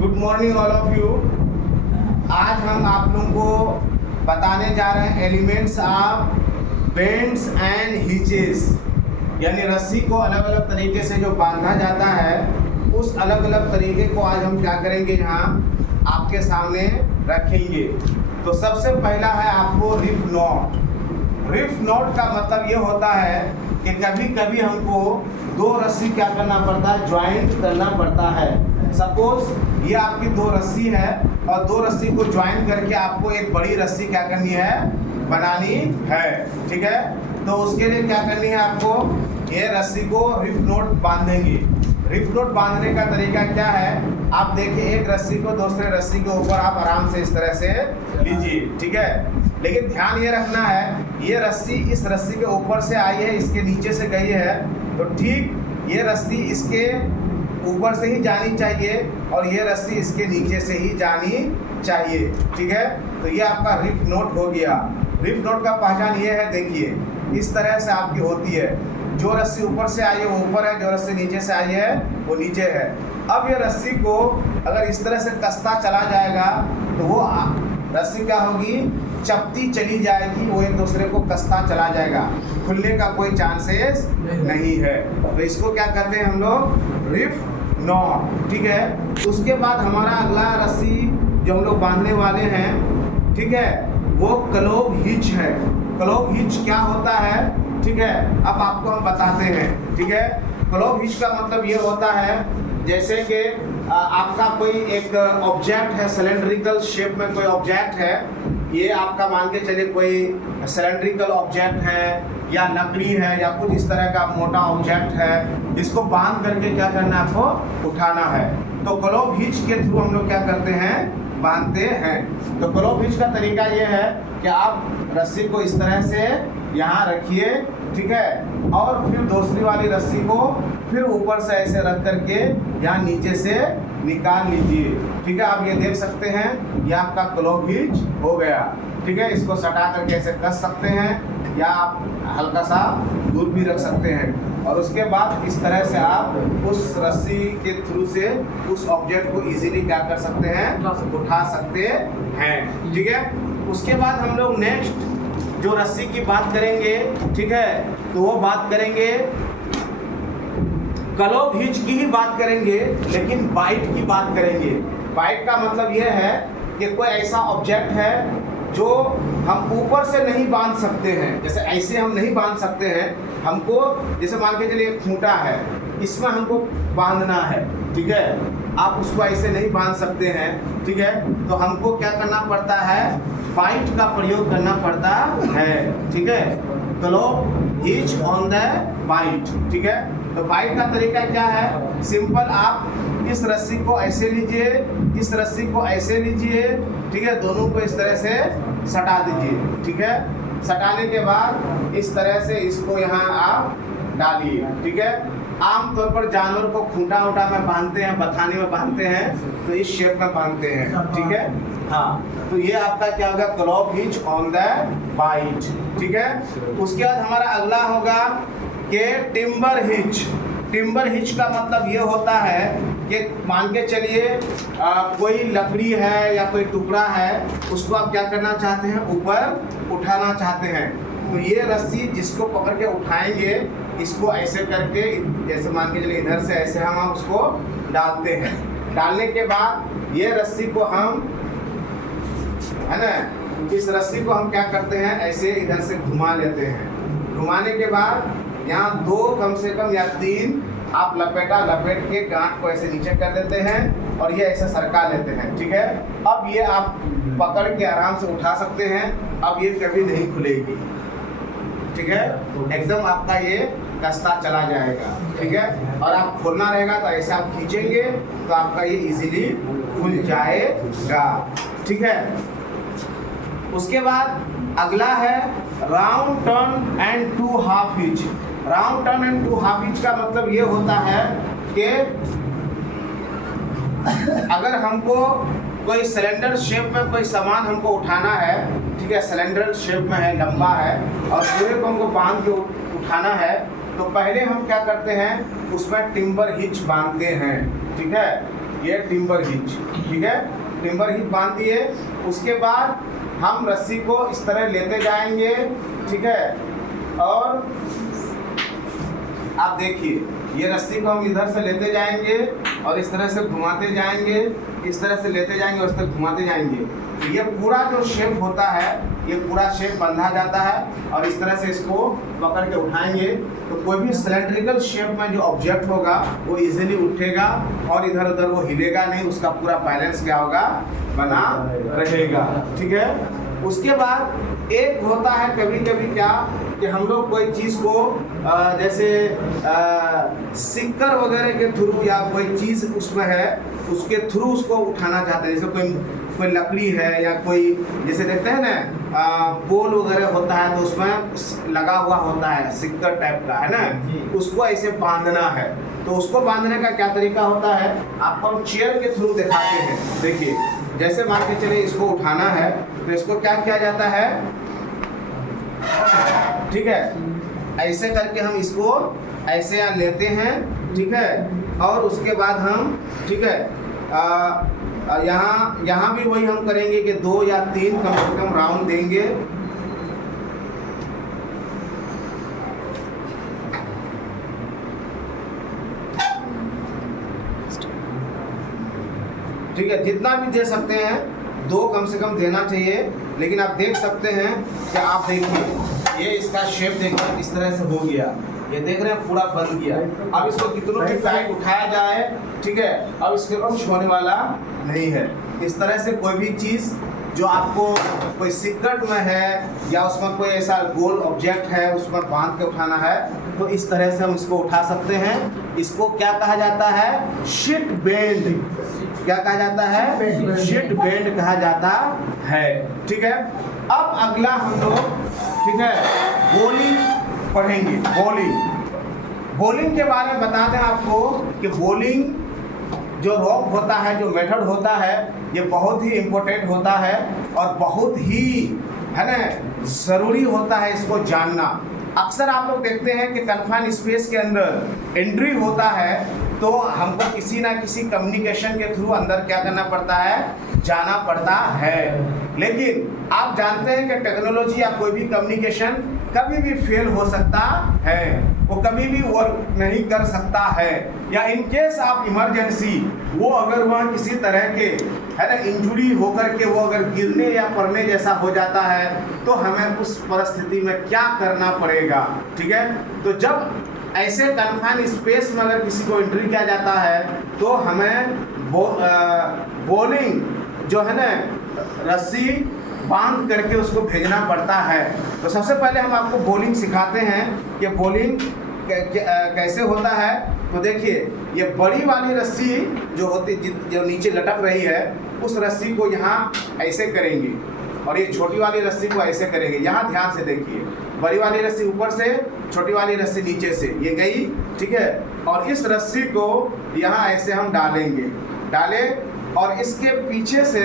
Good morning all of you. आज हम आप लोगों को बताने जा रहे हैं एलिमेंट्स ऑफ बेंड्स एंड हिचेस, यानी रस्सी को अलग अलग तरीके से जो बांधा जाता है उस अलग अलग तरीके को आज हम क्या करेंगे यहाँ आपके सामने रखेंगे। तो सबसे पहला है आपको रिप नॉट। रिप नॉट का मतलब ये होता है कि कभी कभी हमको दो रस्सी क्या करना पड़ता है, ज्वाइंट करना पड़ता है। सपोज ये आपकी दो रस्सी है और दो रस्सी को ज्वाइन करके आपको एक बड़ी रस्सी क्या करनी है, बनानी है। ठीक है, तो उसके लिए क्या करनी है, आपको ये रस्सी को रिप नॉट बांधेंगे। रिप नॉट बांधने का तरीका क्या है, आप देखिए एक रस्सी को दूसरे रस्सी के ऊपर आप आराम से इस तरह से लीजिए। ठीक है, लेकिन ध्यान ये रखना है ये रस्सी इस रस्सी के ऊपर से आई है, इसके नीचे से गई है, तो ठीक ये रस्सी इसके ऊपर से ही जानी चाहिए और ये रस्सी इसके नीचे से ही जानी चाहिए। ठीक है, तो ये आपका रिप नॉट हो गया। रिप नॉट का पहचान ये है, देखिए इस तरह से आपकी होती है, जो रस्सी ऊपर से आई है वो ऊपर है, जो रस्सी नीचे से आई है वो नीचे है। अब ये रस्सी को अगर इस तरह से कसता चला जाएगा तो वो रस्सी क्या होगी, चपती चली जाएगी, वो एक दूसरे को कसता चला जाएगा, खुलने का कोई चांसेस नहीं है। तो इसको क्या करते हैं हम लोग, रिप नॉट। ठीक है, उसके बाद हमारा अगला रस्सी जो हम लोग बांधने वाले हैं, ठीक है, वो क्लोव हिच है। क्लोव हिच क्या होता है, ठीक है, अब आपको हम बताते हैं। ठीक है, क्लोव हिच का मतलब ये होता है जैसे कि आपका कोई एक ऑब्जेक्ट है, सिलेंड्रिकल शेप में कोई ऑब्जेक्ट है, ये आपका मान के चलिए कोई सिलेंड्रिकल ऑब्जेक्ट है या लकड़ी है या कुछ इस तरह का मोटा ऑब्जेक्ट है, जिसको बांध करके क्या करना है, आपको उठाना है। तो क्लोव हिच के थ्रू हम लोग क्या करते हैं, बांधते हैं। तो क्लोव हिच का तरीका ये है कि आप रस्सी को इस तरह से यहाँ रखिए, ठीक है, और फिर दूसरी वाली रस्सी को फिर ऊपर से ऐसे रख करके यहाँ नीचे से निकाल लीजिए। ठीक है, आप ये देख सकते हैं ये आपका क्लोव हिच हो गया। ठीक है, इसको सटा करके ऐसे कस सकते हैं या आप हल्का सा दूर भी रख सकते हैं, और उसके बाद इस तरह से आप उस रस्सी के थ्रू से उस ऑब्जेक्ट को इजीली क्या कर सकते हैं, उठा सकते हैं। ठीक है, उसके बाद हम लोग नेक्स्ट जो रस्सी की बात करेंगे, ठीक है, तो वो बात करेंगे क्लोव हिच की ही बात करेंगे, लेकिन बाइट की बात करेंगे। बाइट का मतलब ये है कि कोई ऐसा ऑब्जेक्ट है जो हम ऊपर से नहीं बांध सकते हैं, जैसे ऐसे हम नहीं बांध सकते हैं, हमको जैसे मान के चलिए एक खूंटा है, इसमें हमको बांधना है। ठीक है, आप उसको ऐसे नहीं बांध सकते हैं। ठीक है, तो हमको क्या करना पड़ता है, बाइट का प्रयोग करना पड़ता है। ठीक है, clove hitch on the bight. ठीक है, तो बाइट का तरीका क्या है, सिंपल आप इस रस्सी को ऐसे लीजिए, इस रस्सी को ऐसे लीजिए, ठीक है, दोनों को इस तरह से सटा दीजिए। ठीक है, सटाने के बाद इस तरह से इसको यहाँ आप डालिए। ठीक है, आमतौर पर जानवर को खूंटा वूटा में बांधते हैं, बथाने में बांधते हैं, तो इस शेप में बांधते हैं। ठीक है, हाँ, तो ये आपका क्या होगा, clove hitch on the bight. ठीक है, उसके बाद हमारा अगला होगा कि टिम्बर हिच। टिम्बर हिच का मतलब ये होता है कि मान के चलिए कोई लकड़ी है या कोई टुकड़ा है, उसको आप क्या करना चाहते हैं, ऊपर उठाना चाहते हैं, तो ये रस्सी जिसको पकड़ के उठाएंगे, इसको ऐसे करके जैसे मान के चलिए इधर से ऐसे हम उसको डालते हैं। डालने के बाद ये रस्सी को हम, है ना, इस रस्सी को हम क्या करते हैं, ऐसे इधर से घुमा लेते हैं। घुमाने के बाद यहाँ दो कम से कम या तीन आप लपेट के गांठ को ऐसे नीचे कर देते हैं और ये ऐसे सरका लेते हैं। ठीक है, अब ये आप पकड़ के आराम से उठा सकते हैं, अब ये कभी नहीं खुलेगी। ठीक है, एकदम आपका ये कसता चला जाएगा। ठीक है, और आप खोलना रहेगा तो ऐसे आप खींचेंगे तो आपका ये इजीली खुल जाएगा। ठीक है, उसके बाद अगला है round turn and two half hitch. Round turn and two half hitch का मतलब ये होता है कि अगर हमको कोई सिलेंडर शेप में कोई सामान हमको उठाना है, ठीक है, सिलेंडर शेप में है, लंबा है और पूरे को हमको बांध के उठाना है, तो पहले हम क्या करते हैं, उसमें टिम्बर हिच बांधते हैं। ठीक है, ये टिम्बर हिच, ठीक है, टिम्बर हिच बांध दिए। उसके बाद हम रस्सी को इस तरह लेते जाएंगे, ठीक है, और आप देखिए ये रस्सी को हम इधर से लेते जाएंगे और इस तरह से घुमाते जाएंगे, इस तरह से लेते जाएंगे और इस तरह घुमाते जाएंगे। तो ये पूरा जो शेप होता है, ये पूरा शेप बंधा जाता है और इस तरह से इसको पकड़ के उठाएंगे तो कोई भी सिलेंड्रिकल शेप में जो ऑब्जेक्ट होगा वो इजीली उठेगा और इधर उधर वो हिलेगा नहीं, उसका पूरा बैलेंस क्या होगा, बना रहेगा, ठीक है। उसके बाद एक होता है कभी कभी क्या कि हम लोग कोई चीज़ को जैसे सिक्कर वगैरह के थ्रू या कोई चीज़ उसमें है उसके थ्रू उसको उठाना चाहते हैं, जैसे कोई लकड़ी है या कोई जैसे देखते हैं ना पोल वगैरह होता है तो उसमें लगा हुआ होता है सिक्कर टाइप का, है ना, उसको ऐसे बांधना है। तो उसको बांधने का क्या तरीका होता है, आपको हम चेयर के थ्रू दिखाते हैं। देखिए जैसे मान के चले इसको उठाना है तो इसको क्या किया जाता है, ठीक है, ऐसे करके हम इसको ऐसे यहाँ लेते हैं, ठीक है, और उसके बाद हम, ठीक है, यहाँ भी वही हम करेंगे कि 2 या 3 कम से कम राउंड देंगे। ठीक है, जितना भी दे सकते हैं 2 कम से कम देना चाहिए। लेकिन आप देख सकते हैं कि आप देखिए ये इसका शेप देखिए इस तरह से हो गया, ये देख रहे हैं पूरा बन गया। अब इसको कितनों भी टाइट उठाया जाए, ठीक है, अब इसके कुछ होने वाला नहीं है। इस तरह से कोई भी चीज़ जो आपको कोई सिक्कट में है या उसमें कोई ऐसा गोल ऑब्जेक्ट है उसमें बांध के उठाना है तो इस तरह से हम इसको उठा सकते हैं। इसको क्या कहा जाता है, शीट बेंड, क्या कहा जाता है, शीट बेंड कहा जाता है, ठीक है। अब अगला हम लोग, ठीक है, बॉलिंग पढ़ेंगे। बॉलिंग के बारे में बता दें आपको कि बॉलिंग जो रॉक होता है, जो मेथड होता है, ये बहुत ही इम्पोर्टेंट होता है और बहुत ही, है ना, ज़रूरी होता है इसको जानना। अक्सर आप लोग देखते हैं कि कन्फाइंड स्पेस के अंदर एंट्री होता है तो हमको किसी ना किसी कम्युनिकेशन के थ्रू अंदर क्या करना पड़ता है, जाना पड़ता है। लेकिन आप जानते हैं कि टेक्नोलॉजी या कोई भी कम्युनिकेशन कभी भी फेल हो सकता है, वो कभी भी वर्क नहीं कर सकता है, या इन केस आप इमरजेंसी वो अगर वह किसी तरह के, है ना, इंजुरी होकर के वो अगर गिरने या पड़ने जैसा हो जाता है तो हमें उस परिस्थिति में क्या करना पड़ेगा, ठीक है। तो जब ऐसे कन्फाइंड स्पेस में अगर किसी को एंट्री किया जाता है तो हमें बॉलिंग जो है ना, रस्सी बांध करके उसको भेजना पड़ता है। तो सबसे पहले हम आपको बॉलिंग सिखाते हैं कि बॉलिंग कैसे होता है। तो देखिए ये बड़ी वाली रस्सी जो होती, जो नीचे लटक रही है, उस रस्सी को यहाँ ऐसे करेंगे और ये छोटी वाली रस्सी को ऐसे करेंगे। यहाँ ध्यान से देखिए, बड़ी वाली रस्सी ऊपर से, छोटी वाली रस्सी नीचे से, ये गई, ठीक है। और इस रस्सी को यहाँ ऐसे हम डालें और इसके पीछे से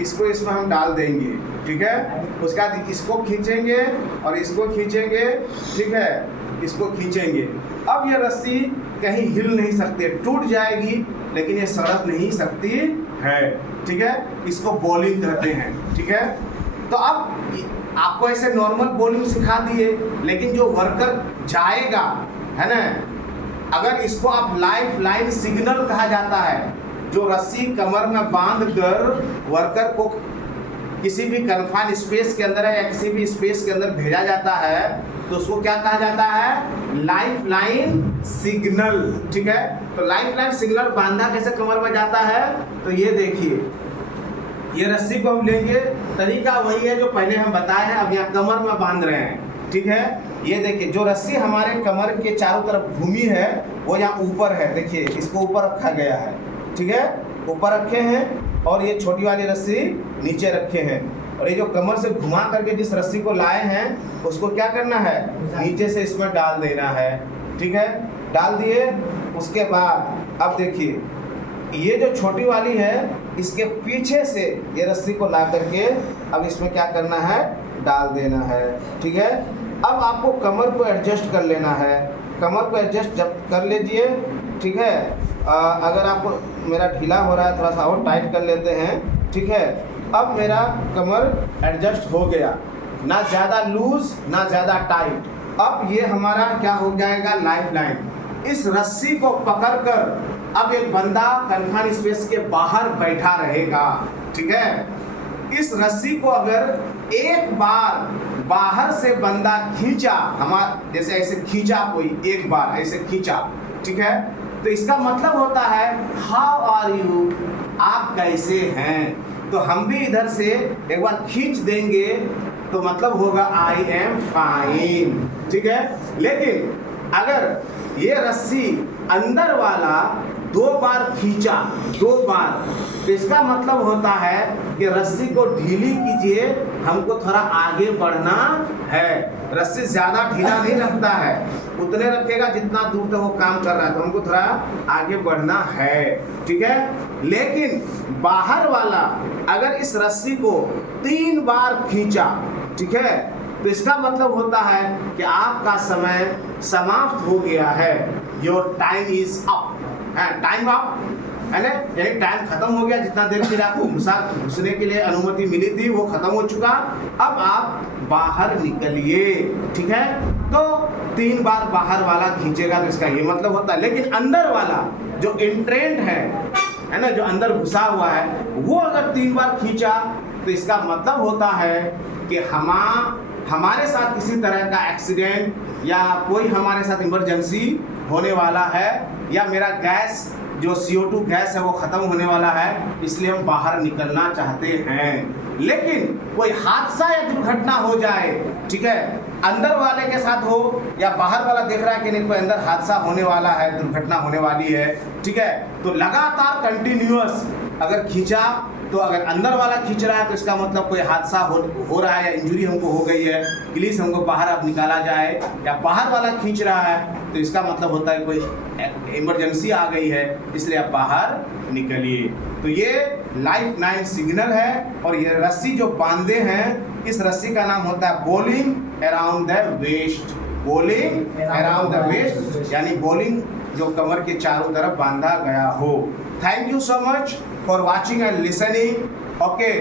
इसको इसमें हम डाल देंगे, ठीक है। उसके बाद इसको खींचेंगे और इसको खींचेंगे, ठीक है, इसको खींचेंगे। अब ये रस्सी कहीं हिल नहीं सकती, टूट जाएगी लेकिन ये सड़क नहीं सकती है, ठीक है। इसको बॉलिंग कहते हैं, ठीक है। तो अब आपको ऐसे नॉर्मल बॉलिंग सिखा दिए, लेकिन जो वर्कर जाएगा, है ना, अगर इसको आप लाइफ लाइन सिग्नल कहा जाता है, जो रस्सी कमर में बांध कर वर्कर को किसी भी कन्फाइंड स्पेस के अंदर है या किसी भी स्पेस के अंदर भेजा जाता है तो उसको क्या कहा जाता है, लाइफ लाइन सिग्नल, ठीक है। तो लाइफ लाइन सिग्नल बांधा कैसे कमर में जाता है, तो ये देखिए, ये रस्सी को हम लेंगे, तरीका वही है जो पहले हम बताए हैं, अब यहाँ कमर में बांध रहे हैं, ठीक है। ये देखिए जो रस्सी हमारे कमर के चारों तरफ घूमी है वो यहाँ ऊपर है, देखिए इसको ऊपर रखा गया है, ठीक है, ऊपर रखे हैं और ये छोटी वाली रस्सी नीचे रखे हैं। और ये जो कमर से घुमा करके जिस रस्सी को लाए हैं उसको क्या करना है, नीचे से इसमें डाल देना है, ठीक है। डाल दिए, उसके बाद अब देखिए ये जो छोटी वाली है इसके पीछे से ये रस्सी को ला करके अब इसमें क्या करना है, डाल देना है, ठीक है। अब आपको कमर को एडजस्ट कर लेना है, कमर को एडजस्ट जब कर लीजिए, ठीक है। अगर आपको मेरा ढीला हो रहा है, थोड़ा सा और टाइट कर लेते हैं, ठीक है। अब मेरा कमर एडजस्ट हो गया, ना ज़्यादा लूज ना ज़्यादा टाइट। अब ये हमारा क्या हो जाएगा, लाइफ लाइन। इस रस्सी को पकड़कर अब एक बंदा कन्फाइन स्पेस के बाहर बैठा रहेगा, ठीक है। इस रस्सी को अगर एक बार बाहर से बंदा खींचा, जैसे ऐसे खींचा, कोई एक बार ऐसे खींचा, ठीक है, तो इसका मतलब होता है हाउ आर यू, आप कैसे हैं। तो हम भी इधर से एक बार खींच देंगे तो मतलब होगा आई एम फाइन, ठीक है। लेकिन अगर ये रस्सी अंदर वाला 2 बार खींचा, 2 बार, तो इसका मतलब होता है कि रस्सी को ढीली कीजिए, हमको थोड़ा आगे बढ़ना है। रस्सी ज़्यादा ढीला नहीं रखता है, उतने रखेगा जितना दूर तक वो काम कर रहा है, तो हमको थोड़ा आगे बढ़ना है, ठीक है। लेकिन बाहर वाला अगर इस रस्सी को 3 बार खींचा, ठीक है, तो इसका मतलब होता है कि आपका समय समाप्त हो गया है, your time is up, time up है ना, यानी टाइम खत्म हो गया। जितना देर के लिए आपको घुसने के लिए अनुमति मिली थी वो खत्म हो चुका, अब आप बाहर निकलिए, ठीक है। तो 3 बार बाहर वाला खींचेगा तो इसका ये मतलब होता है। लेकिन अंदर वाला जो इंट्रेंट है ना, जो अंदर घुसा हुआ है, वो अगर 3 बार खींचा तो इसका मतलब होता है कि हमारे साथ किसी तरह का एक्सीडेंट या कोई हमारे साथ इमरजेंसी होने वाला है, या मेरा गैस जो CO2 गैस है वो ख़त्म होने वाला है, इसलिए हम बाहर निकलना चाहते हैं। लेकिन कोई हादसा या दुर्घटना हो जाए, ठीक है, अंदर वाले के साथ हो या बाहर वाला देख रहा है कि नहीं कोई अंदर हादसा होने वाला है, दुर्घटना होने वाली है, ठीक है, तो लगातार कंटिन्यूअस अगर खींचा, तो अगर अंदर वाला खींच रहा है तो इसका मतलब कोई हादसा हो रहा है या इंजरी हमको हो गई है, प्लीज हमको बाहर अब निकाला जाए। या बाहर वाला खींच रहा है तो इसका मतलब होता है कोई इमरजेंसी आ गई है, इसलिए आप बाहर निकलिए। तो ये लाइफ लाइन सिग्नल है, और ये रस्सी जो बांधे हैं, इस रस्सी का नाम होता है bowline around the waist. Bowline around the waist यानी बॉलिंग जो कमर के चारों तरफ बांधा गया हो। Thank you so much for watching and listening. Okay.